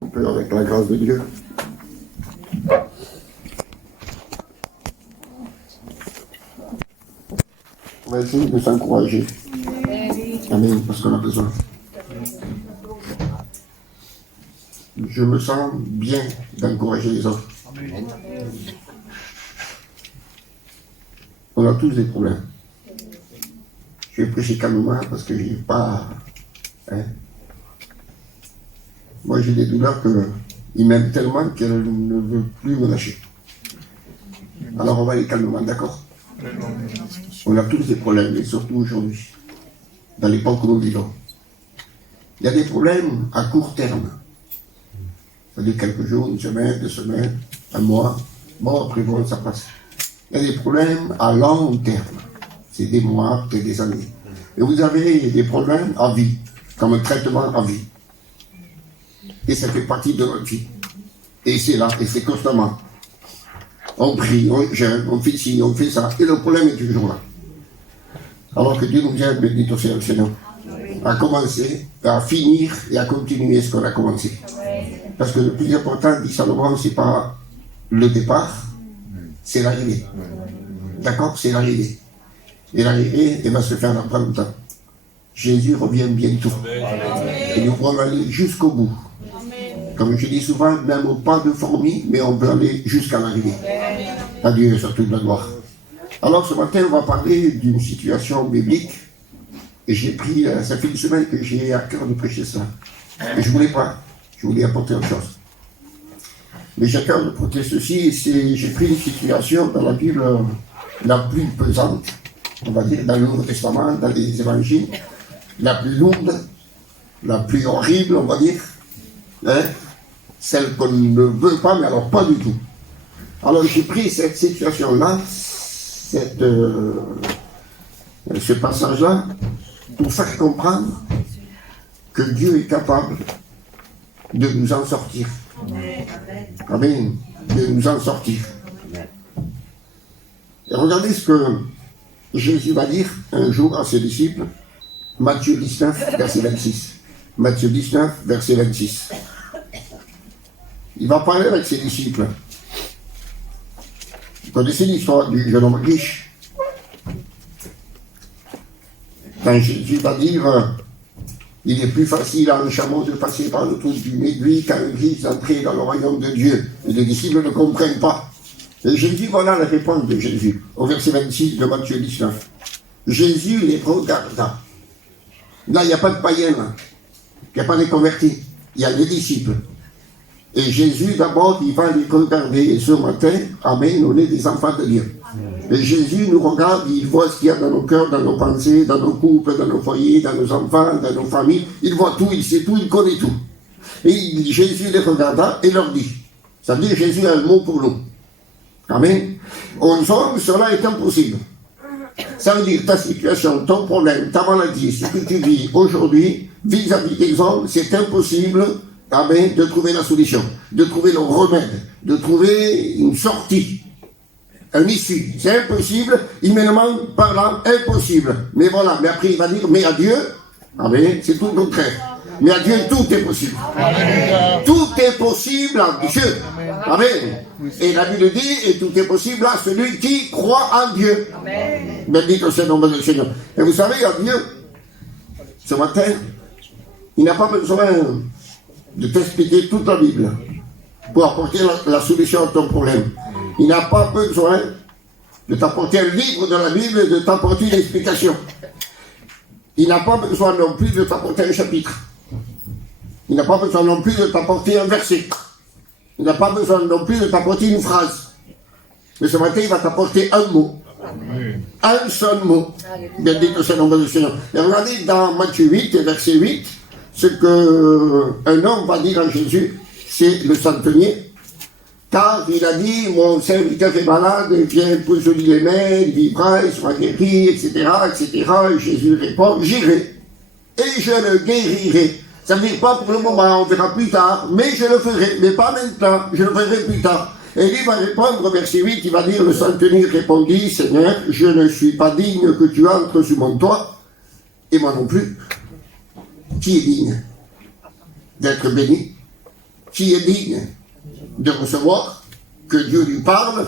Un peu avec la grâce de Dieu. On va essayer de s'encourager. Amen, parce qu'on a besoin. Je me sens bien d'encourager les autres. On a tous des problèmes. Je vais prêcher calmement parce que je n'ai pas... Moi, j'ai des douleurs qu'il m'aime tellement qu'elle ne veut plus me lâcher. Alors, on va aller calmement, d'accord? On a tous des problèmes, et surtout aujourd'hui, dans l'époque où nous vivons. Il y a des problèmes à court terme. C'est-à-dire quelques jours, une semaine, 2 semaines, un mois. Bon, après, bon, ça passe. Il y a des problèmes à long terme. C'est des mois, peut-être des années. Et vous avez des problèmes à vie, comme un traitement à vie. Et ça fait partie de notre vie. Et c'est là, et c'est constamment. On prie, on jeûne, on fait ci, on fait ça, et le problème est toujours là. Alors que Dieu nous aide, béni soit le Seigneur, à commencer, à finir et à continuer ce qu'on a commencé. Parce que le plus important, dit Salomon, c'est pas le départ, c'est l'arrivée. D'accord? C'est l'arrivée. Et l'arrivée, elle va se faire dans pas longtemps. Jésus revient bientôt. Et nous pourrons aller jusqu'au bout. Comme je dis souvent, même au pas de fourmi, mais on peut aller jusqu'à l'arrivée. À Dieu, sur toute la gloire. Alors ce matin, on va parler d'une situation biblique. Et j'ai pris, ça fait une semaine que j'ai à cœur de prêcher ça. Mais je ne voulais pas. Je voulais apporter autre chose. Mais j'ai à cœur de porter ceci, et j'ai pris une situation dans la Bible la plus pesante, on va dire, dans le Nouveau Testament, dans les évangiles, la plus lourde, la plus horrible, on va dire, celle qu'on ne veut pas, mais alors pas du tout. Alors j'ai pris cette situation-là, ce passage-là, pour faire comprendre que Dieu est capable de nous en sortir. Amen. De nous en sortir. Et regardez ce que Jésus va dire un jour à ses disciples, Matthieu 19, verset 26. Matthieu 19, verset 26. Il va parler avec ses disciples. Vous connaissez l'histoire du jeune homme riche. Quand Jésus va dire, il est plus facile à un chameau de passer par le trou d'une aiguille qu'à un riche d'entrer dans le royaume de Dieu. Et les disciples ne comprennent pas. Et Jésus, voilà la réponse de Jésus, au verset 26 de Matthieu 19. Jésus les regarda. Là, il n'y a pas de païens, il n'y a pas de convertis, il y a les disciples. Et Jésus, d'abord, il va les regarder. Et ce matin, amen, on est des enfants de Dieu. Et Jésus nous regarde, il voit ce qu'il y a dans nos cœurs, dans nos pensées, dans nos couples, dans nos foyers, dans nos enfants, dans nos familles. Il voit tout, il sait tout, il connaît tout. Et Jésus les regarda et leur dit. Ça veut dire Jésus a un mot pour nous. Amen. Aux hommes, cela est impossible. Ça veut dire ta situation, ton problème, ta maladie, ce que tu vis aujourd'hui, vis-à-vis des hommes, c'est impossible. Amen, de trouver la solution, de trouver le remède, de trouver une sortie, un issue. C'est impossible, humainement parlant, impossible. Mais voilà, mais après il va dire, mais à Dieu, amen, c'est tout le contraire. Mais à Dieu, tout est possible. Amen. Tout est possible à Dieu. Amen. Et la Bible dit, et tout est possible à celui qui croit en Dieu. Amen. Béni soit le nom du Seigneur. Et vous savez, à Dieu, ce matin, il n'a pas besoin de t'expliquer toute la Bible pour apporter la solution à ton problème. Il n'a pas besoin de t'apporter un livre de la Bible et de t'apporter une explication. Il n'a pas besoin non plus de t'apporter un chapitre. Il n'a pas besoin non plus de t'apporter un verset. Il n'a pas besoin non plus de t'apporter une phrase. Mais ce matin, il va t'apporter un mot. Un seul mot. Bien dit que c'est le nom du Seigneur. Et regardez dans Matthieu 8, verset 8, ce qu'un homme va dire à Jésus, c'est le centenier. Car il a dit, mon serviteur est malade, viens poser les mains, il vivra, il sera guéri, etc., etc. Et Jésus répond, j'irai, et je le guérirai. Ça ne veut dire pas pour le moment, on verra plus tard, mais je le ferai, mais pas maintenant, je le ferai plus tard. Et lui va répondre, au verset 8, il va dire, le centenier répondit, Seigneur, je ne suis pas digne que tu entres sous mon toit, et moi non plus. Qui est digne d'être béni qui est digne de recevoir, que Dieu lui parle,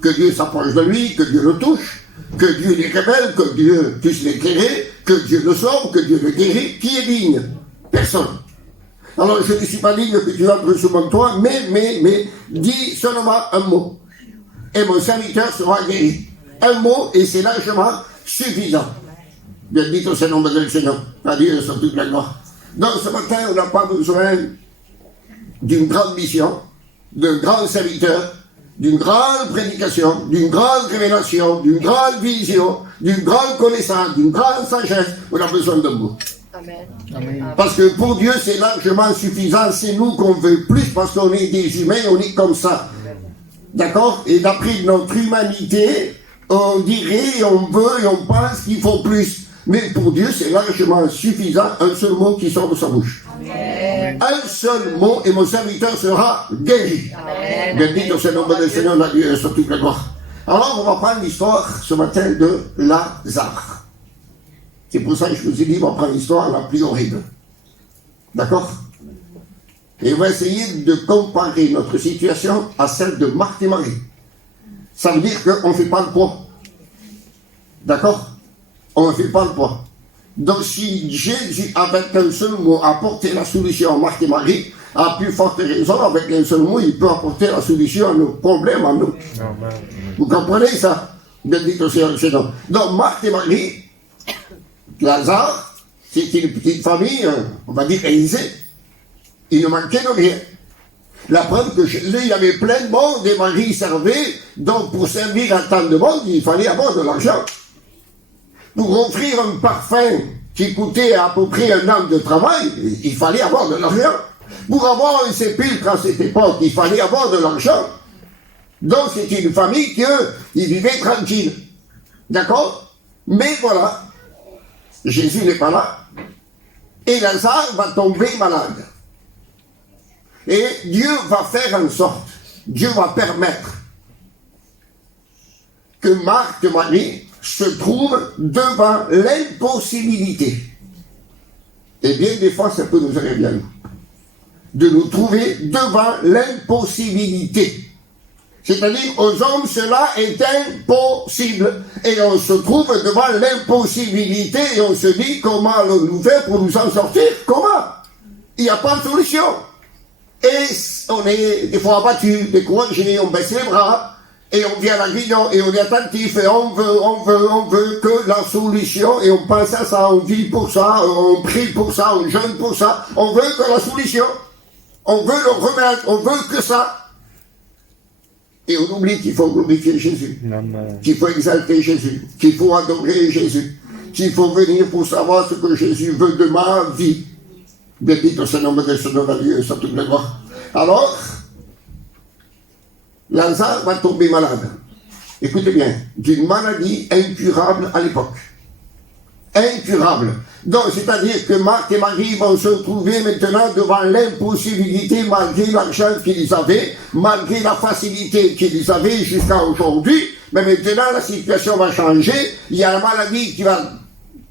que Dieu s'approche de lui, que Dieu le touche, que Dieu lui révèle, que Dieu puisse l'éclairer, que Dieu le sauve, que Dieu le guérit. Qui est digne? Personne. Alors je ne suis pas digne que tu entres sous mon toit, mais dis seulement un mot. Et mon serviteur sera guéri. Un mot, et c'est largement suffisant. Bien dit au Seigneur de Seigneur. À Dieu sur toute la gloire. Donc ce matin, on n'a pas besoin d'une grande mission, d'un grand serviteur, d'une grande prédication, d'une grande révélation, d'une grande vision, d'une grande connaissance, d'une grande sagesse. On a besoin de vous. Amen. Amen. Parce que pour Dieu, c'est largement suffisant. C'est nous qu'on veut plus parce qu'on est des humains, on est comme ça. D'accord? Et d'après notre humanité, on dirait, on veut et on pense qu'il faut plus. Mais pour Dieu, c'est largement suffisant. Un seul mot qui sort de sa bouche. Amen. Un seul mot et mon serviteur sera guéri. Amen. Bendito soit le nom du Seigneur, la Dieu sur toute la gloire. Alors, on va prendre l'histoire ce matin de Lazare. C'est pour ça que je vous ai dit, on va prendre l'histoire la plus horrible. D'accord? Et on va essayer de comparer notre situation à celle de Marthe et Marie. Ça veut dire qu'on ne fait pas le poids. D'accord? On ne fait pas le poids. Donc si Jésus, avec un seul mot, a apporté la solution à Marthe et Marie, à plus forte raison, avec un seul mot, il peut apporter la solution à nos problèmes, à nous. Amen. Vous comprenez ça? Bendito sea le Seigneur. Donc Marthe et Marie, Lazare, c'était une petite famille, on va dire aisée. Il ne manquait de rien. La preuve que chez eux, il y avait plein de monde et Marie servait. Donc pour servir à tant de monde, il fallait avoir de l'argent. Pour offrir un parfum qui coûtait à peu près un an de travail, il fallait avoir de l'argent. Pour avoir un sépulcre à cette époque, il fallait avoir de l'argent. Donc c'était une famille qui vivait tranquille. D'accord? Mais voilà, Jésus n'est pas là. Et Lazare va tomber malade. Et Dieu va faire en sorte, Dieu va permettre que Marthe et Marie se trouvent devant l'impossibilité. Et bien des fois, ça peut nous arriver bien de nous trouver devant l'impossibilité. C'est-à-dire, aux hommes, cela est impossible. Et on se trouve devant l'impossibilité et on se dit, comment allons-nous faire pour nous en sortir? Comment? Il n'y a pas de solution. Et on est des fois abattu, découragé, on baisse les bras, et on vient à la guidon, et on est attentif, et on veut que la solution, et on pense à ça, on vit pour ça, on prie pour ça, on jeûne pour ça, on veut que la solution, on veut le remède, on veut que ça. Et on oublie qu'il faut glorifier Jésus, Amen. qu'il faut exalter Jésus, qu'il faut adorer Jésus, qu'il faut venir pour savoir ce que Jésus veut de ma vie. Bendito sea el nombre del Señor de Dieu, sur toute la gloire. Alors, Lazare va tomber malade. Écoutez bien, d'une maladie incurable à l'époque. Incurable. Donc, c'est-à-dire que Marthe et Marie vont se trouver maintenant devant l'impossibilité, malgré l'argent qu'ils avaient, malgré la facilité qu'ils avaient jusqu'à aujourd'hui. Mais maintenant, la situation va changer. Il y a la maladie qui va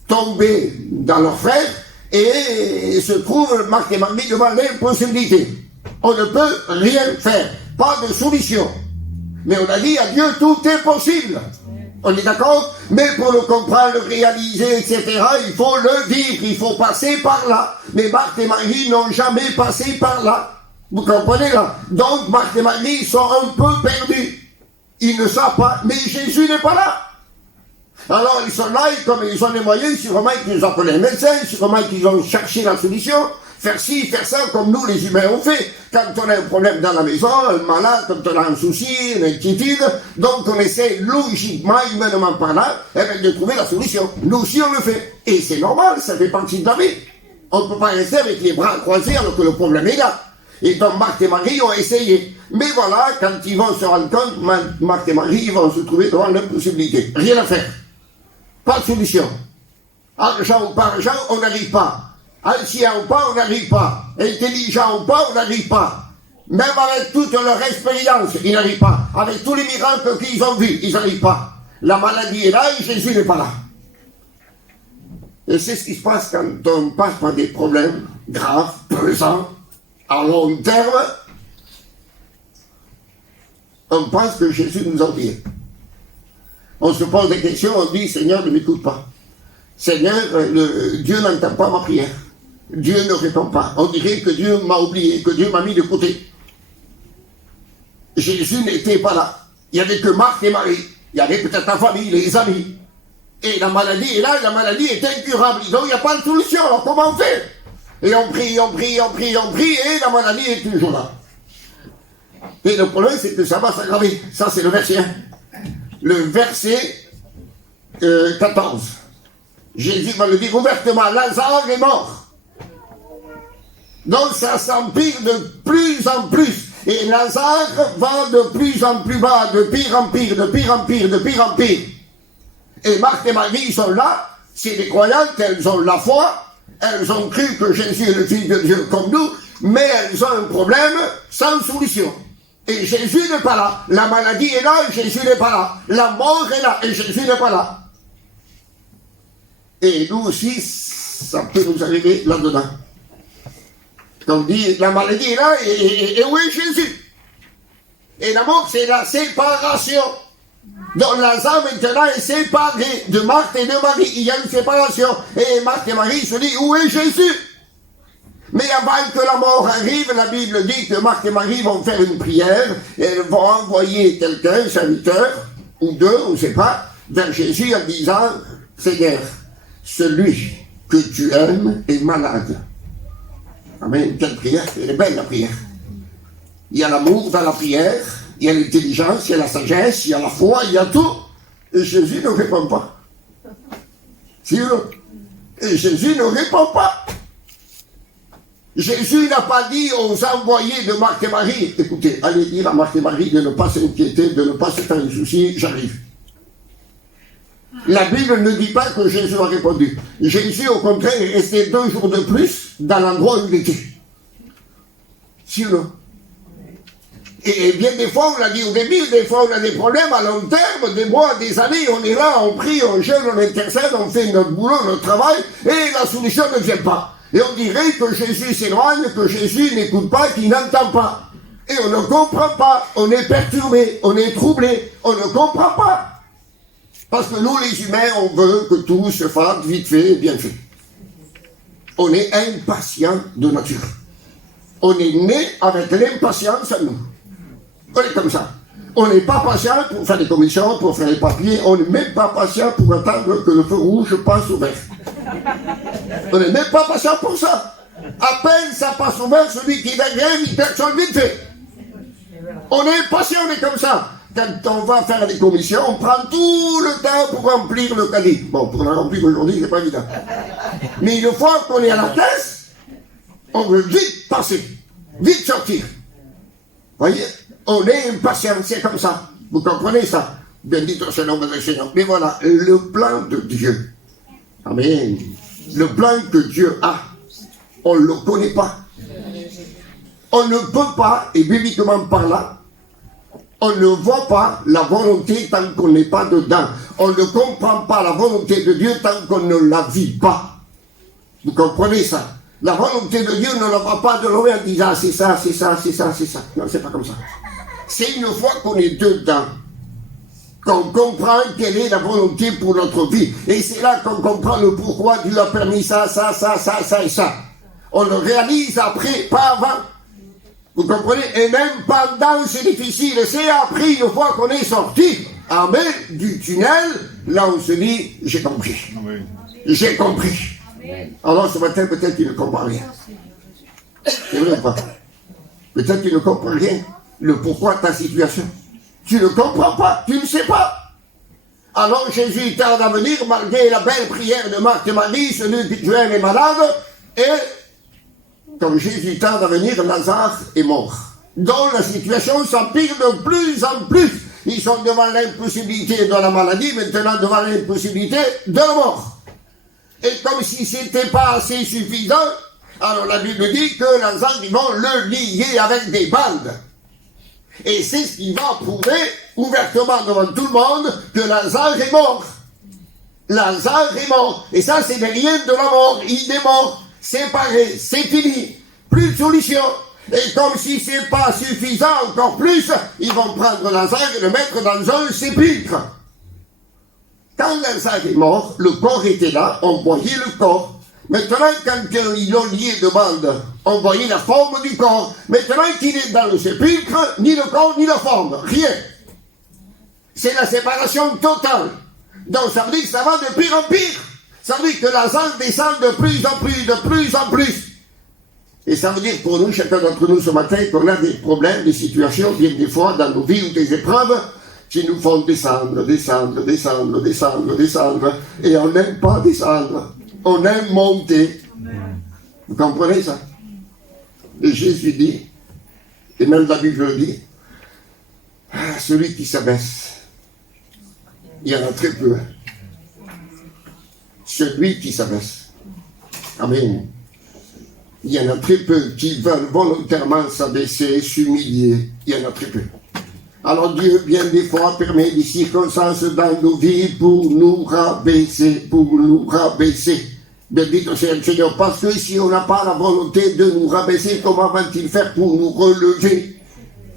tomber dans leurs frères. Et se trouve Marthe et Marie devant l'impossibilité. On ne peut rien faire, pas de solution. Mais on a dit à Dieu, tout est possible. On est d'accord? Mais pour le comprendre, le réaliser, etc., il faut le vivre, il faut passer par là. Mais Marthe et Marie n'ont jamais passé par là. Vous comprenez là? Donc Marthe et Marie sont un peu perdus. Ils ne savent pas, mais Jésus n'est pas là. Alors ils sont là, et comme ils ont les moyens, sûrement qu'ils ont appelé un médecin, sûrement qu'ils ont cherché la solution, faire ci, faire ça, comme nous les humains on fait. Quand on a un problème dans la maison, un malade, quand on a un souci, une inquiétude, donc on essaie logiquement, humainement parlant, de trouver la solution. Nous aussi on le fait. Et c'est normal, ça fait partie de la vie. On ne peut pas rester avec les bras croisés alors que le problème est là. Et donc Marthe et Marie ont essayé. Mais voilà, quand ils vont se rendre compte, Marthe et Marie ils vont se trouver devant l'impossibilité. Rien à faire. Pas de solution. Argent ou pas argent, on n'arrive pas. Ancien ou pas, on n'arrive pas. Intelligent ou pas, on n'arrive pas. Même avec toute leur expérience, ils n'arrivent pas. Avec tous les miracles qu'ils ont vus, ils n'arrivent pas. La maladie est là et Jésus n'est pas là. Et c'est ce qui se passe quand on passe par des problèmes graves, pesants, à long terme, on pense que Jésus nous a oubliés. On se pose des questions, on dit, Seigneur, ne m'écoute pas. Seigneur, Dieu n'entend pas ma prière. Dieu ne répond pas. On dirait que Dieu m'a oublié, que Dieu m'a mis de côté. Jésus n'était pas là. Il n'y avait que Marthe et Marie. Il y avait peut-être la famille, les amis. Et la maladie est là, et la maladie est incurable. Donc il n'y a pas de solution. Alors comment on fait? Et on prie, et la maladie est toujours là. Et le problème, c'est que ça va s'aggraver. Ça, c'est le verset 1. Le verset 14. Jésus va le dire ouvertement, Lazare est mort. Donc ça s'empire de plus en plus. Et Lazare va de plus en plus bas, de pire en pire, de pire en pire, de pire en pire. Et Marthe et Marie sont là, c'est des croyantes, elles ont la foi, elles ont cru que Jésus est le Fils de Dieu comme nous, mais elles ont un problème sans solution. Et Jésus n'est pas là. La maladie est là et Jésus n'est pas là. La mort est là et Jésus n'est pas là. Et nous aussi, ça peut nous arriver là-dedans. Comme dit, la maladie est là et où est Jésus? Et la mort, c'est la séparation. Donc Lazare maintenant est séparé de Marthe et de Marie. Il y a une séparation. Et Marthe et Marie se disent, où est Jésus? Mais avant que la mort arrive, la Bible dit que Marthe et Marie vont faire une prière, et elles vont envoyer quelqu'un, un serviteur, ou deux, on ne sait pas, vers Jésus en disant, Seigneur, celui que tu aimes est malade. Amen, quelle prière, elle est belle la prière. Il y a l'amour dans la prière, il y a l'intelligence, il y a la sagesse, il y a la foi, il y a tout. Et Jésus ne répond pas. Et Jésus ne répond pas. Jésus n'a pas dit aux envoyés de Marthe et Marie, écoutez, allez dire à Marthe et Marie de ne pas s'inquiéter, de ne pas se faire un souci, j'arrive. La Bible ne dit pas que Jésus a répondu. Jésus, au contraire, est resté 2 jours de plus dans l'endroit où il était. Si ou non? Et bien des fois, on l'a dit au début, des fois on a des problèmes à long terme, des mois, des années, on est là, on prie, on jeûne, on intercède, on fait notre boulot, notre travail, et la solution ne vient pas. Et on dirait que Jésus s'éloigne, que Jésus n'écoute pas, qu'il n'entend pas. Et on ne comprend pas, on est perturbé, on est troublé, on ne comprend pas. Parce que nous, les humains, on veut que tout se fasse vite fait et bien fait. On est impatient de nature. On est né avec l'impatience en nous. On est comme ça. On n'est pas patient pour faire des commissions, pour faire les papiers. On n'est même pas patient pour attendre que le feu rouge passe au vert. On n'est même pas patient pour ça. À peine ça passe au vert, celui qui est derrière, il personne vite fait. On est patient, on est comme ça. Quand on va faire des commissions, on prend tout le temps pour remplir le caddie. Bon, pour la remplir aujourd'hui, c'est pas évident. Mais une fois qu'on est à la caisse, on veut vite passer, vite sortir. Voyez, on est impatient, c'est comme ça. Vous comprenez ça? Bendito soit le nom du Seigneur. Mais voilà, le plan de Dieu. Amen. Le plan que Dieu a, on ne le connaît pas. On ne peut pas, et bibliquement par là, on ne voit pas la volonté tant qu'on n'est pas dedans. On ne comprend pas la volonté de Dieu tant qu'on ne la vit pas. Vous comprenez ça? La volonté de Dieu ne la voit pas de loin en disant c'est ça, c'est ça, c'est ça, c'est ça. Non, c'est pas comme ça. C'est une fois qu'on est dedans qu'on comprend quelle est la volonté pour notre vie. Et c'est là qu'on comprend le pourquoi Dieu a permis ça, ça, ça, ça, ça et ça. On le réalise après, pas avant. Vous comprenez? Et même pendant, c'est difficile. Et c'est après, une fois qu'on est sorti, amen, du tunnel, là on se dit, j'ai compris. Amen. J'ai compris. Amen. Alors ce matin, peut-être qu'il ne comprend rien. C'est vrai ou pas? Peut-être qu'il ne comprend rien. Le pourquoi de ta situation. Tu ne comprends pas, tu ne sais pas. Alors Jésus tarde à venir, malgré la belle prière de Marthe et Marie, celui que tu aimes est malade, et comme Jésus tarde à venir, Lazare est mort. Donc la situation s'empire de plus en plus. Ils sont devant l'impossibilité de la maladie, maintenant devant l'impossibilité de la mort. Et comme si ce n'était pas assez suffisant, alors la Bible dit que Lazare, ils vont le lier avec des bandes. Et c'est ce qui va prouver ouvertement devant tout le monde que Lazare est mort. Lazare est mort. Et ça, c'est rien de la mort. Il est mort. Séparé. C'est fini. Plus de solution. Et comme si c'est pas suffisant, encore plus, ils vont prendre Lazare et le mettre dans un sépulcre. Quand Lazare est mort, le corps était là, on voyait le corps. Maintenant, quand ils l'ont lié de bande, on voyait la forme du corps. Maintenant qu'il est dans le sépulcre, ni le corps, ni la forme, rien. C'est la séparation totale. Donc ça veut dire que ça va de pire en pire. Ça veut dire que Lazare descend de plus en plus, de plus en plus. Et ça veut dire pour nous, chacun d'entre nous ce matin, qu'on a des problèmes, des situations, bien des fois dans nos vies ou des épreuves, qui nous font descendre, descendre, descendre, descendre, descendre. Et on n'aime pas descendre. On aime monter. Vous comprenez ça? Et Jésus dit, et même la Bible le dit, celui qui s'abaisse, il y en a très peu. Celui qui s'abaisse. Amen. Il y en a très peu qui veulent volontairement s'abaisser, s'humilier. Il y en a très peu. Alors Dieu, bien des fois, permet des circonstances dans nos vies pour nous rabaisser, Bendito soit le Seigneur, parce que si on n'a pas la volonté de nous rabaisser, comment va-t-il faire pour nous relever?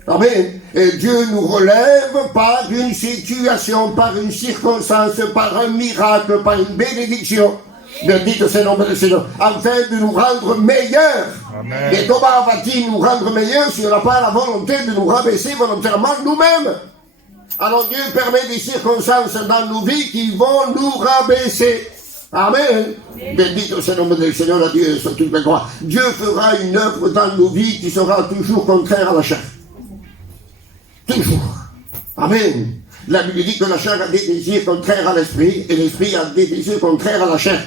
Amen. Et Dieu nous relève par une situation, par une circonstance, par un miracle, par une bénédiction. Bendito soit le nom du Seigneur, afin de nous rendre meilleurs. Amen. Et comment va-t-il nous rendre meilleurs si on n'a pas la volonté de nous rabaisser volontairement nous-mêmes? Alors Dieu permet des circonstances dans nos vies qui vont nous rabaisser. Amen. Bendito soit le nom du Seigneur, la Dieu sur toute la gloire. Dieu fera une œuvre dans nos vies qui sera toujours contraire à la chair. Toujours. Amen. La Bible dit que la chair a des désirs contraires à l'esprit et l'esprit a des désirs contraires à la chair.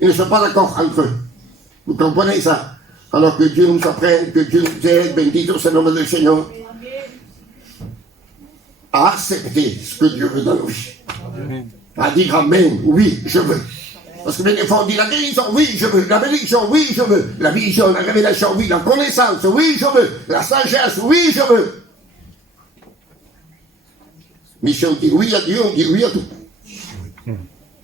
Ils ne sont pas d'accord entre eux. Vous comprenez ça? Alors que Dieu nous apprenne, que Dieu nous aide, bendito soit le nom du Seigneur, à accepter ce que Dieu veut dans nos vies. À dire Amen, oui, je veux. Parce que bien des fois on dit la guérison, oui, je veux. La bénédiction, oui, je veux. La vision, la révélation, oui. La connaissance, oui, je veux. La sagesse, oui, je veux. Mais si on dit oui à Dieu, on dit oui à tout.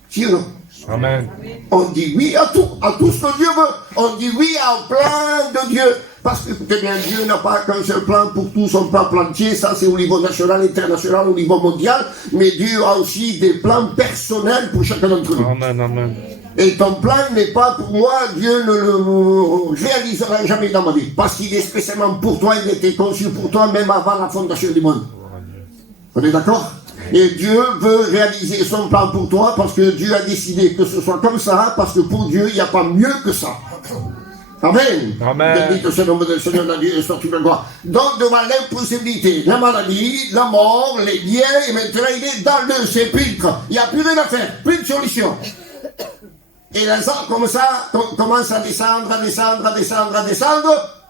Si ou non? Amen. On dit oui à tout ce que Dieu veut. On dit oui au plan de Dieu. Parce que, écoutez bien, Dieu n'a pas qu'un seul plan pour tout son plan plantier, ça c'est au niveau national, international, au niveau mondial, mais Dieu a aussi des plans personnels pour chacun d'entre nous. Amen, amen. Et ton plan n'est pas pour moi, Dieu ne le réalisera jamais dans ma vie, parce qu'il est spécialement pour toi, il était conçu pour toi, même avant la fondation du monde. On est d'accord? Et Dieu veut réaliser son plan pour toi, parce que Dieu a décidé que ce soit comme ça, parce que pour Dieu, il n'y a pas mieux que ça. Amen. Amen. Bendito soit le nom du Seigneur, la Dieu, sur toute la gloire. Donc, devant l'impossibilité, la maladie, la mort, les liens, et maintenant il est dans le sépulcre. Il n'y a plus rien à faire, plus de solution. Et Lazare, comme ça, commence à descendre,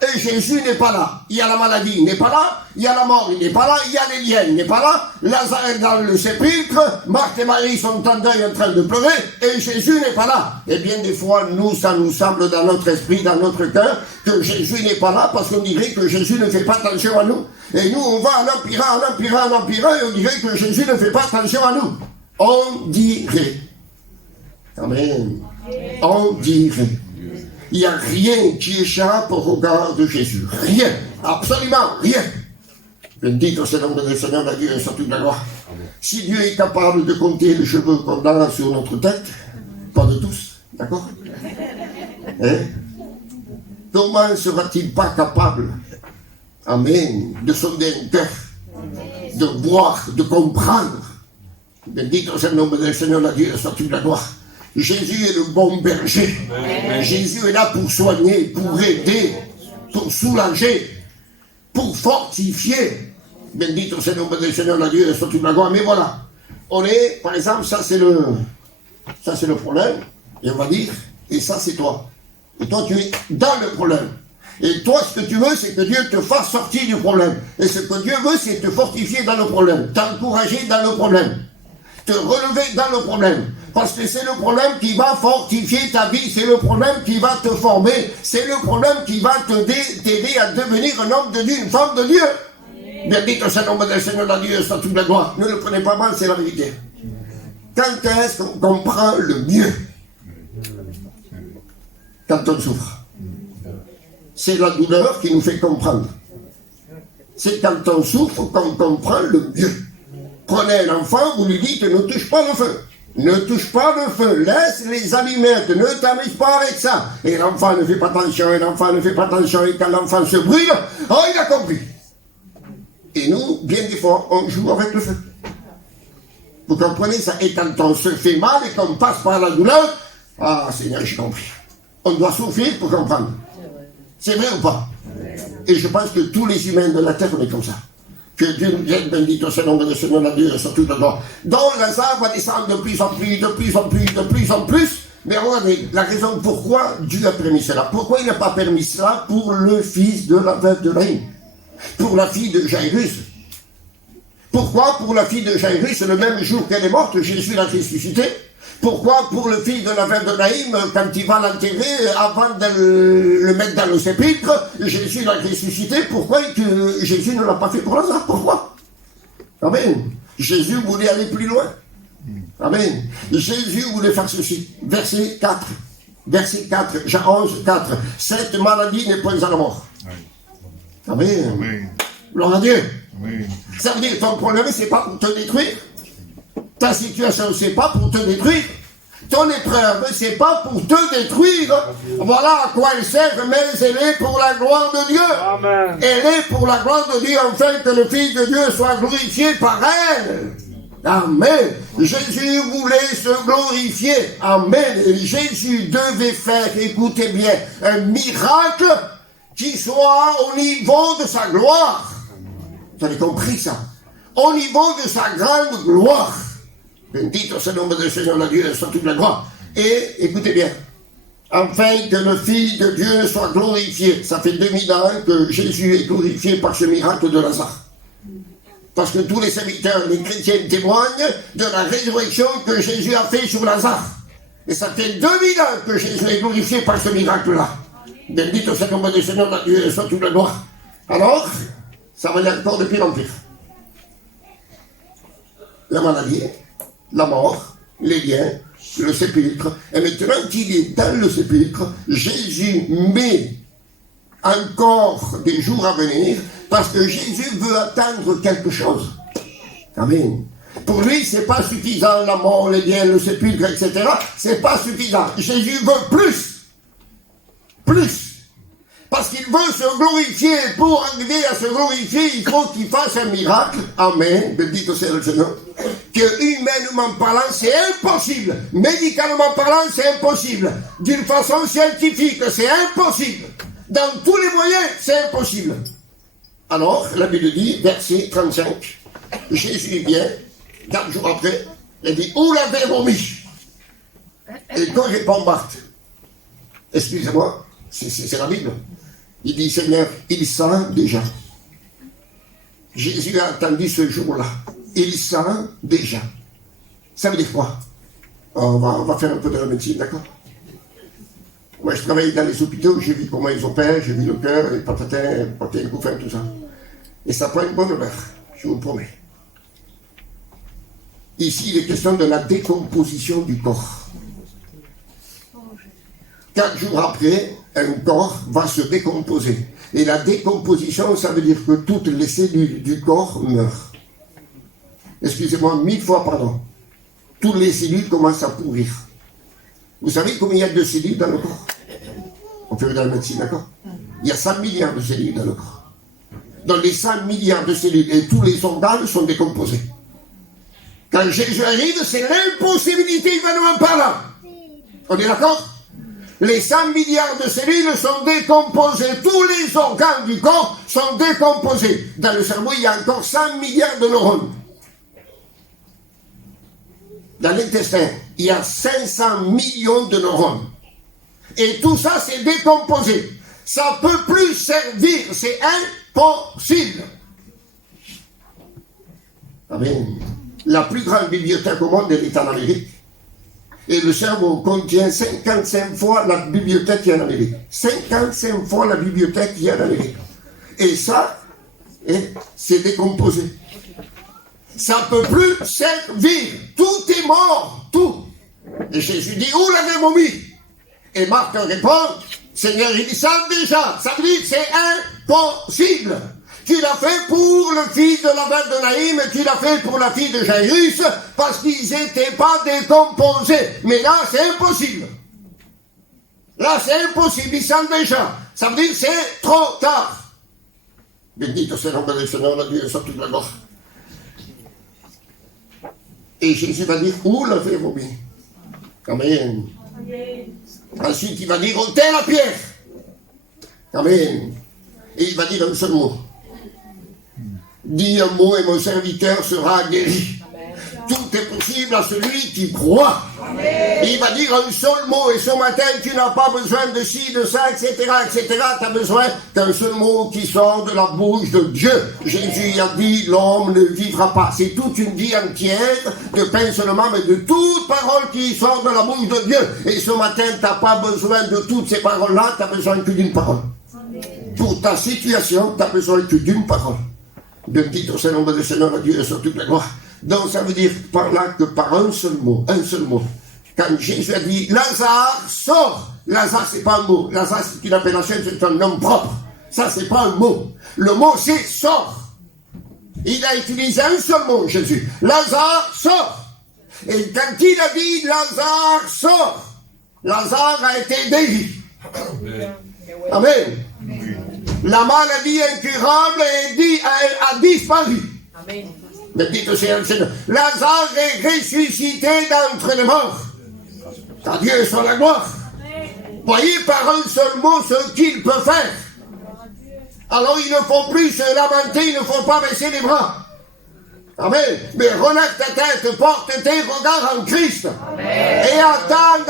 et Jésus n'est pas là. Il y a la maladie, il n'est pas là. Il y a la mort, il n'est pas là. Il y a les liens, il n'est pas là. Lazare est dans le sépulcre. Marthe et Marie sont en deuil en train de pleurer, et Jésus n'est pas là. Et bien des fois, nous, ça nous semble dans notre esprit, dans notre cœur, que Jésus n'est pas là, parce qu'on dirait que Jésus ne fait pas attention à nous. Et nous, on va en empirant, et on dirait que Jésus ne fait pas attention à nous. On dirait. Amen. On dirait. Il n'y a rien qui échappe au regard de Jésus. Rien. Absolument rien. Bendito soit le nom du Seigneur, la Dieu sur toute la gloire. Si Dieu est capable de compter les cheveux qu'on a sur notre tête, pas de tous, d'accord? Hein? Comment sera-t-il pas capable, amen, de sonder un cœur, de voir, de comprendre? Bendito soit le nom du Seigneur, la Dieu sur toute la gloire. Jésus est le bon berger. Amen. Jésus est là pour soigner, pour aider, pour soulager, pour fortifier. Bendito soit le nom du Seigneur, la Dieu, sur toute la gloire. Mais voilà, on est, par exemple, ça c'est le problème, et on va dire, et ça c'est toi. Et toi tu es dans le problème. Et toi ce que tu veux, c'est que Dieu te fasse sortir du problème. Et ce que Dieu veut, c'est te fortifier dans le problème, t'encourager dans le problème, te relever dans le problème. Parce que c'est le problème qui va fortifier ta vie, c'est le problème qui va te former, c'est le problème qui va t'aider à devenir un homme de Dieu, une femme de Dieu. Bendito soit le nom du Seigneur, la Dieu, sur toute la gloire. Ne le prenez pas mal, c'est la vérité. Quand est-ce qu'on comprend le mieux? Quand on souffre. c'est la douleur qui nous fait comprendre. C'est quand on souffre qu'on comprend le mieux. Prenez un enfant, vous lui dites, ne touche pas le feu. Ne touche pas le feu, laisse les allumettes, ne t'amuse pas avec ça. Et l'enfant ne fait pas attention, et l'enfant ne fait pas attention, et quand l'enfant se brûle, oh, il a compris. Et nous, bien des fois, on joue avec le feu. Vous comprenez ça? Et quand on se fait mal et qu'on passe par la douleur, ah Seigneur, j'ai compris. On doit souffrir pour comprendre. C'est vrai ou pas? Et je pense que tous les humains de la terre, on est comme ça. Que Dieu nous aide, bendit au Seigneur de Seigneur, la Dieu, surtout de droit. Donc Lazare va descendre de plus en plus, de plus en plus, de plus en plus. Mais regardez, la raison pourquoi Dieu a permis cela. Pourquoi il n'a pas permis cela pour le fils de la veuve de Naïm? Pour la fille de Jairus? Pourquoi pour la fille de Jairus, le même jour qu'elle est morte, Jésus l'a ressuscité? Pourquoi pour le fils de la veuve de Naïm, quand il va l'enterrer, avant de le mettre dans le sépulcre, Jésus l'a ressuscité? Pourquoi que Jésus ne l'a pas fait pour Lazare? Pourquoi? Amen. Jésus voulait aller plus loin. Amen. Jésus voulait faire ceci. Verset 4. Verset 4, Jean 11, 4. Cette maladie n'est point à la mort. Amen. Amen. Gloire à Dieu. Amen. Ça veut dire que ton problème, c'est pas pour te détruire. Ta situation, c'est pas pour te détruire. Ton épreuve, c'est pas pour te détruire. Voilà à quoi elle sert, mais elle est pour la gloire de Dieu. Amen. Elle est pour la gloire de Dieu, afin que le Fils de Dieu soit glorifié par elle. Amen. Jésus voulait se glorifier. Amen. Et Jésus devait faire, écoutez bien, un miracle qui soit au niveau de sa gloire. Vous avez compris ça? Au niveau de sa grande gloire. Bendit au nom de Seigneur, la Dieu, soit toute la gloire. Et, écoutez bien, afin que le Fils de Dieu soit glorifié. Ça fait 2000 ans que Jésus est glorifié par ce miracle de Lazare. Parce que tous les serviteurs, les chrétiens témoignent de la résurrection que Jésus a fait sur Lazare. Et ça fait 2000 ans que Jésus est glorifié par ce miracle-là. Bendit au nom de Seigneur, la Dieu, soit toute la gloire. Alors, ça va aller encore de pire en pire. La maladie, la mort, les liens, le sépulcre. Et maintenant qu'il est dans le sépulcre, Jésus met encore des jours à venir parce que Jésus veut attendre quelque chose. Amen. Pour lui, c'est pas suffisant, la mort, les liens, le sépulcre, etc. C'est pas suffisant. Jésus veut plus. Plus. Parce qu'il veut se glorifier. Pour arriver à se glorifier, il faut qu'il fasse un miracle. Amen. Bendito sea le Seigneur. Que humainement parlant, c'est impossible. Médicalement parlant, c'est impossible. D'une façon scientifique, c'est impossible. Dans tous les moyens, c'est impossible. Alors, la Bible dit, verset 35, Jésus vient, 4 jours après, il dit, où l'avez-vous mis? Et quand répond Marthe, excusez-moi, c'est la Bible. Il dit, Seigneur, il sent déjà. Jésus a attendu ce jour-là. Il sent déjà. Ça veut dire quoi? On va faire un peu de la médecine, d'accord? Moi, je travaille dans les hôpitaux, j'ai vu comment ils opèrent, j'ai vu le cœur, les patatins, les couffins, tout ça. Et ça prend une bonne heure, je vous promets. Ici, il est question de la décomposition du corps. 4 jours après, un corps va se décomposer. Et la décomposition, ça veut dire que toutes les cellules du corps meurent. Excusez-moi, 1000 fois pardon. Toutes les cellules commencent à pourrir. Vous savez combien il y a de cellules dans le corps? On fait dans la médecine, d'accord? Il y a 100 milliards de cellules dans le corps. Dans les 100 milliards de cellules, et tous les organes sont décomposés. Quand Jésus arrive, c'est l'impossibilité humainement parlant. On est d'accord? Les 100 milliards de cellules sont décomposées. Tous les organes du corps sont décomposés. Dans le cerveau, il y a encore 100 milliards de neurones. Dans l'intestin, il y a 500 millions de neurones. Et tout ça, c'est décomposé. Ça ne peut plus servir. C'est impossible. Amen. La plus grande bibliothèque au monde, elle est en Amérique. Et le cerveau contient 55 fois la bibliothèque qui est en Amérique. 55 fois la bibliothèque qui est en Amérique. Et ça, c'est décomposé. Ça ne peut plus servir. Tout est mort. Tout. Et Jésus dit, où l'avez-vous mis? Et Marthe répond, Seigneur, il dit ça déjà. Ça veut dire que c'est impossible. Tu l'as fait pour le fils de la veuve de Naïm, tu l'as fait pour la fille de Jairus, parce qu'ils n'étaient pas décomposés. Mais là, c'est impossible. Là, c'est impossible, ils savent déjà. Ça veut dire que c'est trop tard. Béni soit le nom du Seigneur, la Dieu, sur toute la gloire. Et Jésus va dire, où l'avez vomi? Amen. Ensuite, il va dire, ôtez la pierre. Amen. Et il va dire un seul mot. Dis un mot et mon serviteur sera guéri. Tout est possible à celui qui croit. Et il va dire un seul mot. Et ce matin, tu n'as pas besoin de ci, de ça, etc., etc. Tu as besoin d'un seul mot qui sort de la bouche de Dieu. Jésus a dit, l'homme ne vivra pas. C'est toute une vie entière de pain seulement, mais de toute parole qui sort de la bouche de Dieu. Et ce matin, tu n'as pas besoin de toutes ces paroles-là. Tu as besoin que d'une parole. Pour ta situation, tu n'as besoin que d'une parole. Bendito soit le nom du Seigneur, la Dieu, sur toute la gloire. Donc ça veut dire par là que par un seul mot. Quand Jésus a dit Lazare, sort. Lazare, c'est pas un mot. Lazare, c'est une appellation, c'est un nom propre. Ça, c'est pas un mot. Le mot, c'est sort. Il a utilisé un seul mot, Jésus. Lazare, sort. Et quand il a dit Lazare, sort, Lazare a été guéri. Amen. La maladie incurable a disparu. Amen. Bendito soit le Seigneur. Lazare est ressuscité d'entre les morts. À Dieu soit la gloire. Voyez par un seul mot ce qu'il peut faire. Alors il ne faut plus se lamenter, il ne faut pas baisser les bras. Amen. Mais relève ta tête, porte tes regards en Christ. Amen. Et attends,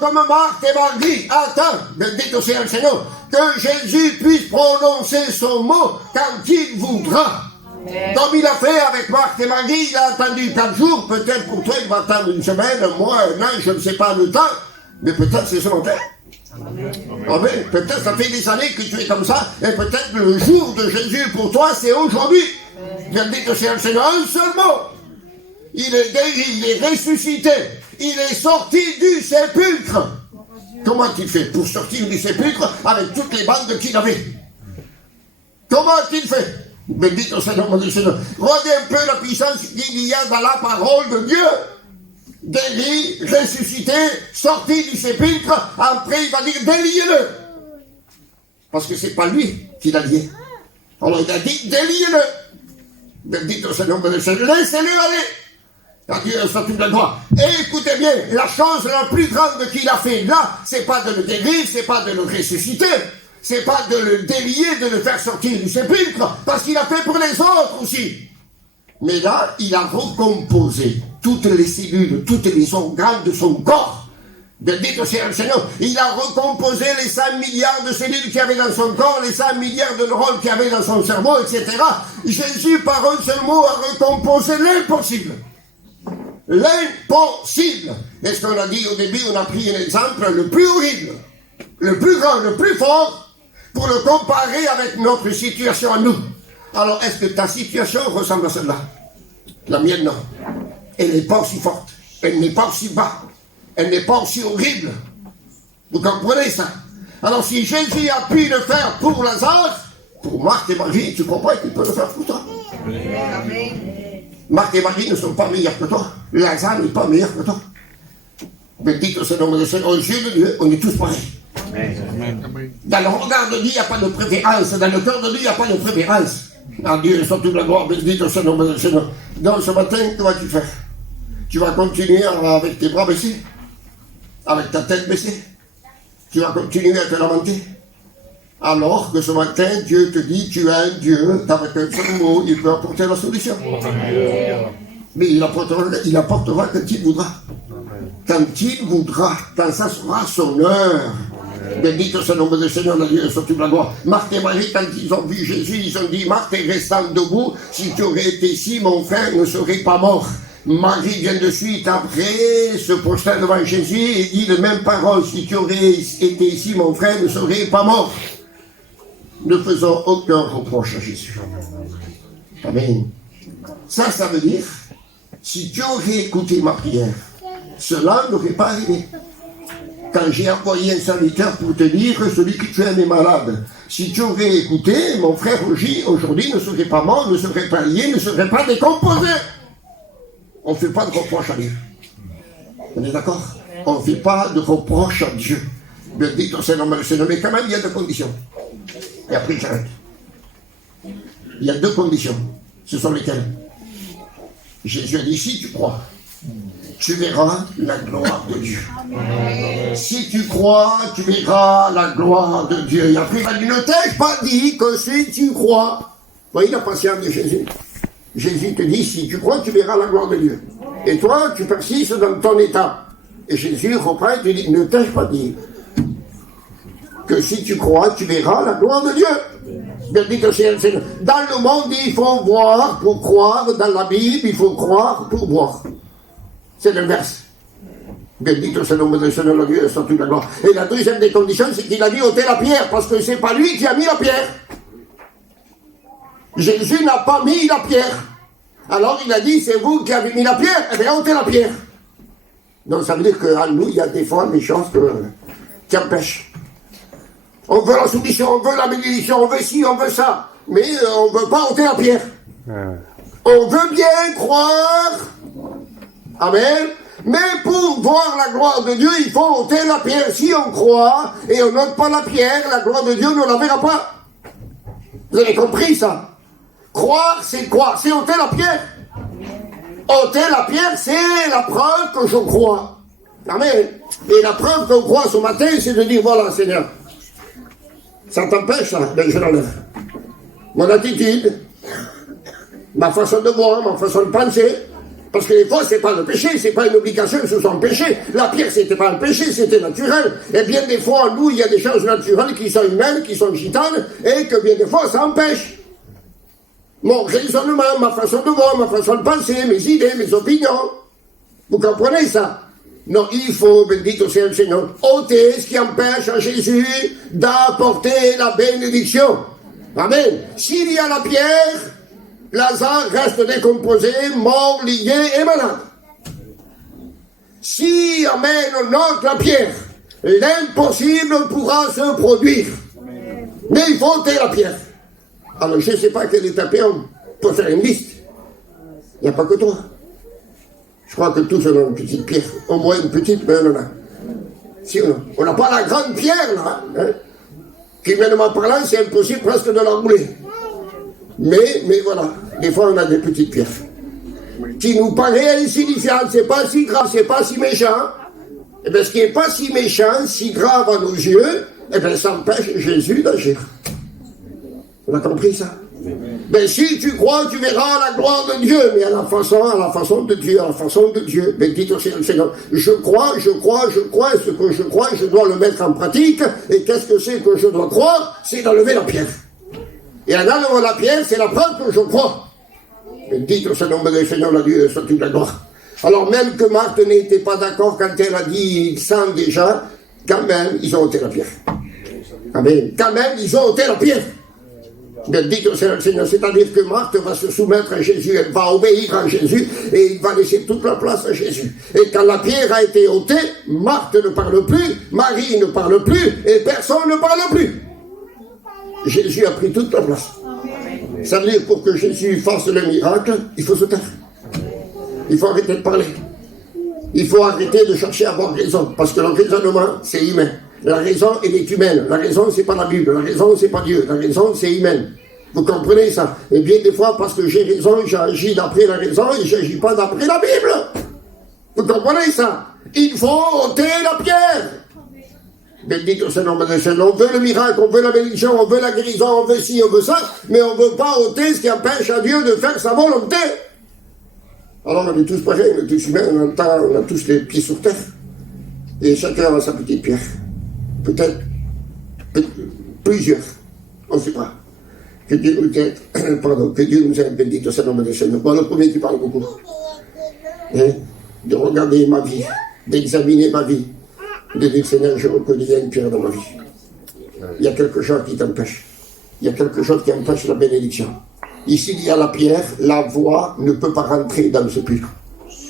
comme Marthe et Marie. Attends, bendito soit le Seigneur, que Jésus puisse prononcer son mot quand il voudra. Amen. Comme il a fait avec Marthe et Marie, il a attendu 4 jours, peut-être pour toi il va attendre une semaine, un mois, un an, je ne sais pas le temps, mais peut-être c'est ce matin. Amen. Amen. Peut-être ça fait des années que tu es comme ça, et peut-être le jour de Jésus pour toi c'est aujourd'hui. Bendito soit le Seigneur, un seul mot. Il est guéri, il est ressuscité, il est sorti du sépulcre. Comment il fait pour sortir du sépulcre avec toutes les bandes qu'il avait? Comment il fait? Bendito soit le nom du Seigneur. Regardez un peu la puissance qu'il y a dans la parole de Dieu. Guéri, ressuscité, sorti du sépulcre, après il va dire déliez-le. Parce que c'est pas lui qui l'a lié. Alors il a dit déliez-le. Bendito soit le nom du Seigneur. Laissez-le aller. À Dieu soit toute la gloire. Et écoutez bien, la chose la plus grande qu'il a fait là, c'est pas de le guérir, c'est pas de le ressusciter, c'est pas de le délier, de le faire sortir du sépulcre, parce qu'il a fait pour les autres aussi. Mais là, il a recomposé toutes les cellules, toutes les organes de son corps. Bendito soit le Seigneur. Il a recomposé les 5 milliards de cellules qu'il y avait dans son corps, les 5 milliards de neurones qu'il y avait dans son cerveau, etc. Jésus, par un seul mot, a recomposé l'impossible. L'impossible. Et ce qu'on a dit au début, on a pris un exemple le plus horrible, le plus grand, le plus fort, pour le comparer avec notre situation à nous. Alors, est-ce que ta situation ressemble à celle-là? La mienne, non. Elle n'est pas aussi forte. Elle n'est pas aussi bas. Elle n'est pas aussi horrible. Vous comprenez ça? Alors, si Jésus a pu le faire pour Lazare, pour Marthe et Marie, tu comprends qu'il peut le faire pour toi? Amen. Marthe et Marie ne sont pas meilleurs que toi. Lazare n'est pas meilleur que toi. Bendito soit le nom du Seigneur. Aux yeux de Dieu, on est tous pareils. Amen. Dans le regard de Dieu, il n'y a pas de préférence. Dans le cœur de Dieu, il n'y a pas de préférence. À Dieu soit toute la gloire. Bendito soit le nom du Seigneur. Donc ce matin, que vas-tu faire? Tu vas continuer avec tes bras baissés? Avec ta tête baissée? Tu vas continuer à te lamenter? Alors que ce matin, Dieu te dit, tu as un Dieu, avec un seul mot, il peut apporter la solution. Mais il apportera quand il voudra. Quand il voudra, quand ça sera son heure. Bendito soit le nom du Seigneur, la Dieu, sur toute la gloire. Marthe et Marie, quand ils ont vu Jésus, ils ont dit, Marthe, restant debout, si tu aurais été ici, mon frère ne serait pas mort. Marie vient de suite après, se prosterne devant Jésus et dit les mêmes paroles, si tu aurais été ici, mon frère ne serait pas mort. Ne faisons aucun reproche à Jésus. Amen. Ça veut dire, si tu aurais écouté ma prière, cela n'aurait pas arrivé. quand j'ai envoyé un serviteur pour te dire que celui que tu aimes est malade. Si tu aurais écouté, mon frère Roger, aujourd'hui, ne serait pas mort, ne serait pas lié, ne serait pas décomposé. On ne fait pas de reproche à Dieu. On est d'accord? On ne fait pas de reproche à Dieu. Bien dit, c'est normal, mais quand même, il y a deux conditions. Et après, j'arrête. Il y a deux conditions. Ce sont lesquelles? Jésus a dit, si tu crois, tu verras la gloire de Dieu. Si tu crois, tu verras la gloire de Dieu. Et après, il ne t'ai pas dit que si tu crois. Vous voyez la patience de Jésus. Jésus te dit, si tu crois, tu verras la gloire de Dieu. Et toi, tu persistes dans ton état. Et Jésus reprend et te dit, ne t'ai pas dit que si tu crois, tu verras la gloire de Dieu. Bien dit que c'est dans le monde, il faut voir pour croire. Dans la Bible, il faut croire pour voir. C'est l'inverse. Bien dit que c'est le nom de Seigneur, la Dieu, toute la gloire. Et la deuxième des conditions, c'est qu'il a dit ôtez la pierre, parce que c'est pas lui qui a mis la pierre. Jésus n'a pas mis la pierre. Alors il a dit, c'est vous qui avez mis la pierre, eh bien ôtez la pierre. Donc ça veut dire qu'à nous, il y a des fois des choses qui empêchent. On veut la soumission, on veut la bénédiction, on veut ci, on veut ça. Mais on ne veut pas ôter la pierre. On veut bien croire. Amen. Mais pour voir la gloire de Dieu, il faut ôter la pierre. Si on croit et on n'ôte pas la pierre, la gloire de Dieu ne la verra pas. Vous avez compris ça? Croire, c'est quoi? C'est ôter la pierre. Ôter la pierre, c'est la preuve que je crois. Amen. Et la preuve qu'on croit ce matin, c'est de dire, voilà, Seigneur, ça t'empêche, ça? Ben, je l'enlève. Mon attitude, ma façon de voir, ma façon de penser, parce que des fois, c'est pas le péché, c'est pas une obligation, ce sont péchés. La pierre, c'était pas un péché, c'était naturel. Et bien des fois, nous, il y a des choses naturelles qui sont humaines, qui sont gitanes, et que bien des fois, ça empêche. Mon raisonnement, ma façon de voir, ma façon de penser, mes idées, mes opinions. Vous comprenez ça? Non, il faut, bendito soit le Seigneur, ôter ce qui empêche à Jésus d'apporter la bénédiction. Amen. S'il y a la pierre, Lazare reste décomposé, mort, lié et malade. Si, amen, on ôte la pierre, l'impossible pourra se produire. Mais il faut ôter la pierre. Alors, je ne sais pas quel étapé on peut faire une liste. Il n'y a pas que toi. Je crois que tous on a une petite pierre. Au moins une petite, mais on en a. Si on n'a pas la grande pierre, là. Hein, qui, humainement parlant, c'est impossible presque de l'enrouler. Mais voilà, des fois on a des petites pierres. Qui nous paraît insignifiantes, c'est pas si grave, c'est pas si méchant. Et bien ce qui n'est pas si méchant, si grave à nos yeux, et bien ça empêche Jésus d'agir. On a compris ça? Ben si tu crois, tu verras la gloire de Dieu, mais à la façon de Dieu, à la façon de Dieu. Ben dites au Seigneur, je crois, et ce que je crois, je dois le mettre en pratique, et qu'est-ce que c'est que je dois croire? C'est d'enlever la pierre. Et en enlevant la pierre, c'est la preuve que je crois. Ben dites au Seigneur, la Dieu, soit toute la gloire. Alors même que Marthe n'était pas d'accord quand elle a dit, il sent déjà, quand même, ils ont ôté la pierre. Amen. Quand même, ils ont ôté la pierre. Bien dit au Seigneur, c'est-à-dire que Marthe va se soumettre à Jésus, elle va obéir à Jésus et il va laisser toute la place à Jésus. Et quand la pierre a été ôtée, Marthe ne parle plus, Marie ne parle plus et personne ne parle plus. Jésus a pris toute la place. Ça veut dire pour que Jésus fasse le miracle, il faut se taire. Il faut arrêter de parler. Il faut arrêter de chercher à avoir raison, parce que le raisonnement, c'est humain. La raison, elle est humaine. La raison, c'est pas la Bible. La raison, c'est pas Dieu. La raison, c'est humaine. Vous comprenez ça? Et bien des fois, parce que j'ai raison, j'agis d'après la raison et j'agis pas d'après la Bible. Vous comprenez ça? Il faut ôter la pierre. Béni au Seigneur, on veut le miracle, on veut la bénédiction, on veut la guérison, on veut ci, on veut ça, mais on ne veut pas ôter ce qui empêche à Dieu de faire sa volonté. Alors on est tous pareils, on est tous humains, on a tous les pieds sur terre. Et chacun a sa petite pierre. Peut-être plusieurs, on ne sait pas. Que Dieu nous aide, que Dieu nous aide, béni au Seigneur, bon, le premier qui parle beaucoup. De regarder ma vie, d'examiner ma vie. De dire, Seigneur, je reconnais qu'il y a une pierre dans ma vie. Il y a quelque chose qui t'empêche. Il y a quelque chose qui empêche la bénédiction. Ici, il y a la pierre, la voix ne peut pas rentrer dans le sépulcre.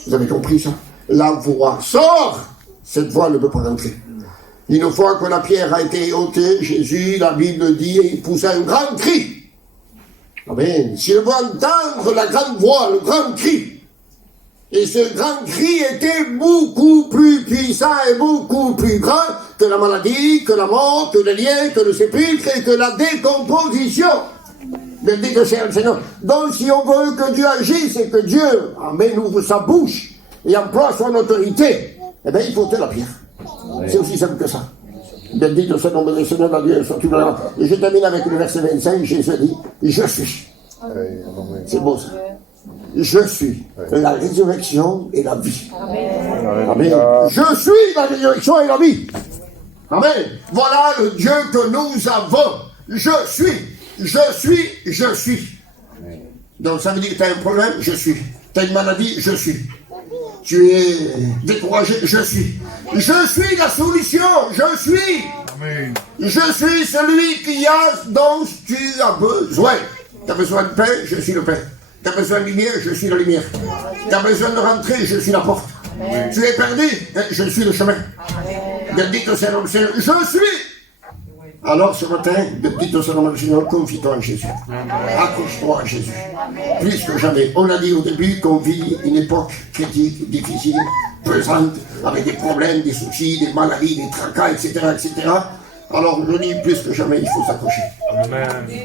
Vous avez compris ça? La voix sort, cette voix ne peut pas rentrer. Une fois que la pierre a été ôtée, Jésus, la Bible dit, il poussa un grand cri. Amen. S'il veut entendre la grande voix, le grand cri. Et ce grand cri était beaucoup plus puissant et beaucoup plus grand que la maladie, que la mort, que le lien, que le sépulcre et que la décomposition. Bendit soit le Seigneur. Donc si on veut que Dieu agisse et que Dieu, amen, ouvre sa bouche et emploie son autorité, eh bien il faut ôter la pierre. C'est aussi simple que ça. Bendit soit le nom du Seigneur, la Dieu, surtout là. Et je termine avec le verset 25, Jésus dit, je suis. C'est beau ça. Je suis la résurrection et la vie. Amen. Amen. Je suis la résurrection et la vie. Amen. Voilà le Dieu que nous avons. Je suis. Donc ça veut dire que tu as un problème, je suis. Tu as une maladie, je suis. Tu es découragé, je suis. Je suis la solution, je suis. Amen. Je suis celui qui a dont tu as besoin. Tu as besoin de pain, je suis le pain. Tu as besoin de lumière, je suis la lumière. Tu as besoin de rentrer, je suis la porte. Amen. Tu es perdu, je suis le chemin. Bendit au Seigneur, je suis. Alors ce matin, bendit au Seigneur, confie-toi en Jésus. Accroche-toi à Jésus. Plus que jamais. On a dit au début qu'on vit une époque critique, difficile, pesante, avec des problèmes, des soucis, des maladies, des tracas, etc., etc. Alors je dis plus que jamais, il faut s'accrocher.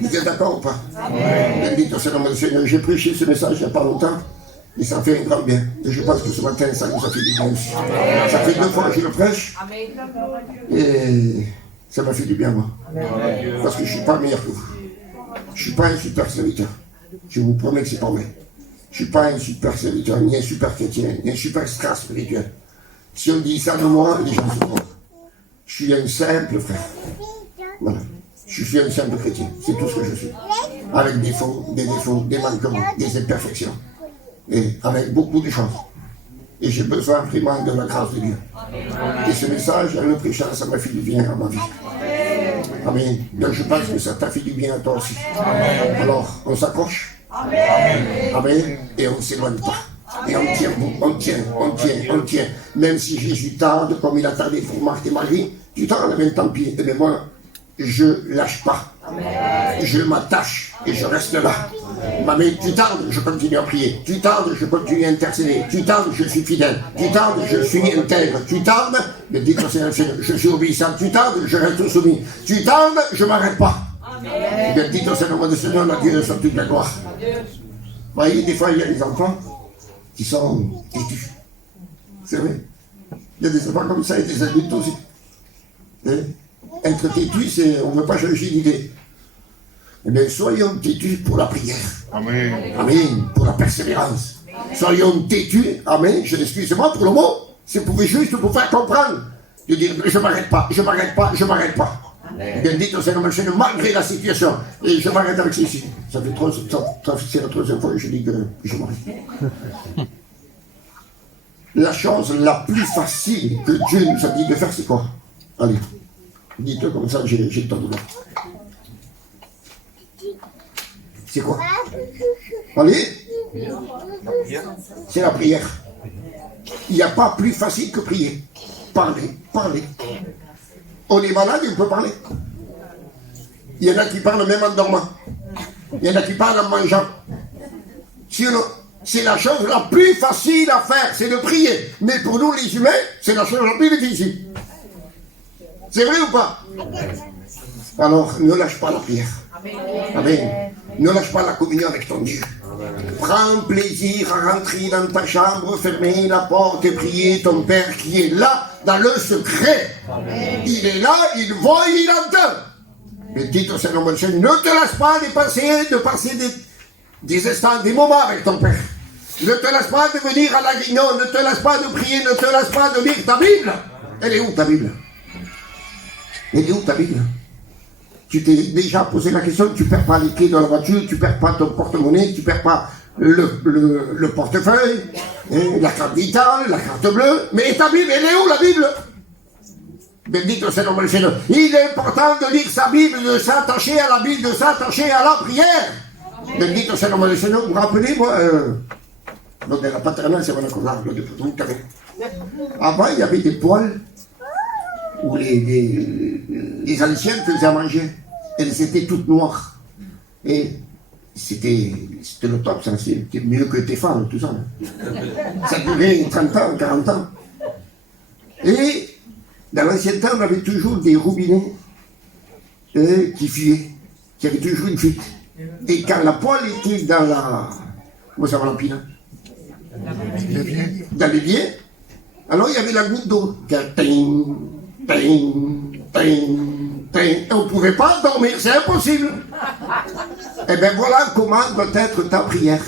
Vous êtes d'accord ou pas? Bendit au Seigneur. J'ai prêché ce message il n'y a pas longtemps. Et ça fait un grand bien. Et je pense que ce matin, ça nous a fait du bien aussi. Ça fait 2 fois que je le prêche. Et ça m'a fait du bien, moi. Parce que je ne suis pas meilleur que vous. Je ne suis pas un super serviteur. Je vous promets que c'est pas vrai. Je ne suis pas un super serviteur, ni un super chrétien, ni un super extra spirituel. Si on dit ça de moi, les gens se trompent. Je suis un simple frère. Voilà. Je suis un simple chrétien. C'est tout ce que je suis. Avec des défauts, des manquements, des imperfections. Et avec beaucoup de choses. Et j'ai besoin vraiment de la grâce de Dieu. Et ce message, en le prêchant, ça m'a fait du bien à ma vie. Amen. Donc je pense que ça t'a fait du bien à toi aussi. Alors, on s'accroche. Amen. Et on ne s'éloigne pas. Et on tient. Même si Jésus tarde, comme il a tardé pour Marthe et Marie, tu tardes, même tant pis. Mais moi, je ne lâche pas. Je m'attache et je reste là. Mais tu tardes, je continue à prier. Tu tardes, je continue à intercéder. Tu tardes, je suis fidèle. Tu tardes, je suis intègre. Tu tardes, mais dis que je suis obéissant. Tu tardes, je reste soumis. Tu tardes, je ne m'arrête pas. Mais dis que c'est le nom de Seigneur, la Dieu sur toute la gloire. Vous voyez, des fois, il y a des enfants qui sont têtus. C'est vrai. Il y a des enfants comme ça et des adultes aussi. Être têtu, c'est on ne veut pas changer d'idée. Eh bien, soyons têtus pour la prière. Amen. Amen. Pour la persévérance. Soyons têtus. Amen. Excusez-moi pour le mot. C'est pour juste pour faire comprendre. De dire, je ne m'arrête pas. Bien dit au Seigneur, malgré la situation. Et je m'arrête avec ceci. Ça fait c'est la 3e fois que je dis que je m'arrête. La chose la plus facile que Dieu nous a dit de faire, c'est quoi? Allez. Dites-le comme ça, j'ai le temps de voir. C'est quoi? Allez. C'est la prière. Il n'y a pas plus facile que prier. Parler. On est malade et on peut parler. Il y en a qui parlent même en dormant. Il y en a qui parlent en mangeant. C'est la chose la plus facile à faire, c'est de prier. Mais pour nous les humains, c'est la chose la plus difficile. C'est vrai ou pas? Alors, ne lâche pas la prière. Amen. Ne lâche pas la communion avec ton Dieu. Prends plaisir à rentrer dans ta chambre, fermer la porte et prier ton Père qui est là, dans le secret. Il est là, il voit, il entend. Mais dites au Seigneur, mon Seigneur, ne te lâche pas de passer des instants, des moments avec ton Père. Ne te lâche pas de venir à la réunion, ne te lâche pas de prier, ne te lâche pas de lire ta Bible. Elle est où ta Bible? Elle est où ta Bible? Tu t'es déjà posé la question, tu ne perds pas les clés dans la voiture, tu ne perds pas ton porte-monnaie, tu ne perds pas le portefeuille, la carte vitale, la carte bleue. Mais ta Bible, elle est où la Bible? Bendit au Seigneur, mon Seigneur. Il est important de lire sa Bible, de s'attacher à la Bible, de s'attacher à la prière. Bendit au Seigneur, mon Seigneur. Vous vous rappelez, moi, lors de la paternelle, c'est mon accord, lors de tout le carré. Avant, il y avait des poils où les anciens faisaient à manger. Elles étaient toutes noires. Et c'était le top, ça. C'était mieux que tes femmes, tout ça. Ça durait 30 ans, 40 ans. Et dans l'ancien temps, on avait toujours des robinets qui fuyaient, qui avaient toujours une fuite. Et quand la poêle était dans la... Comment ça va l'empile? Dans l'évier, alors il y avait la goutte d'eau. Ting, ting, ting, ting. Et on ne pouvait pas dormir, c'est impossible. Et bien voilà comment doit être ta prière.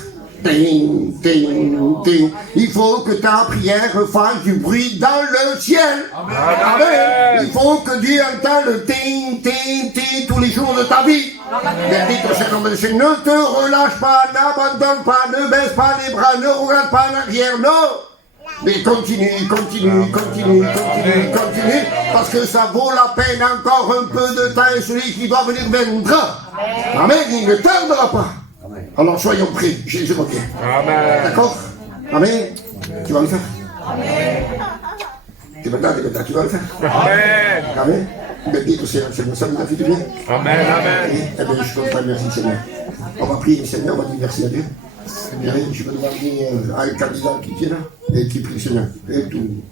Ting, ting, ting. Il faut que ta prière fasse du bruit dans le ciel. Amen. Amen. Il faut que Dieu entende le ting, ting, ting tous les jours de ta vie. Mais dites au Seigneur, ne te relâche pas, n'abandonne pas, ne baisse pas les bras, ne regarde pas en arrière, non. Mais continue, parce que ça vaut la peine encore un peu de temps et celui qui doit venir viendra. Amen, il ne tardera pas. Alors soyons prêts, Jésus revient. Amen. D'accord? Amen. Tu vas le faire? Amen. Tu vas le faire? Amen. Amen. Mais dites au Seigneur, ça vous a fait du bien? Amen, amen. Eh bien, je te remercie, Seigneur. On va prier le Seigneur, on va dire merci à Dieu. Seigneur, je vais demander à un candidat qui est là et qui prie le Seigneur. Et tout.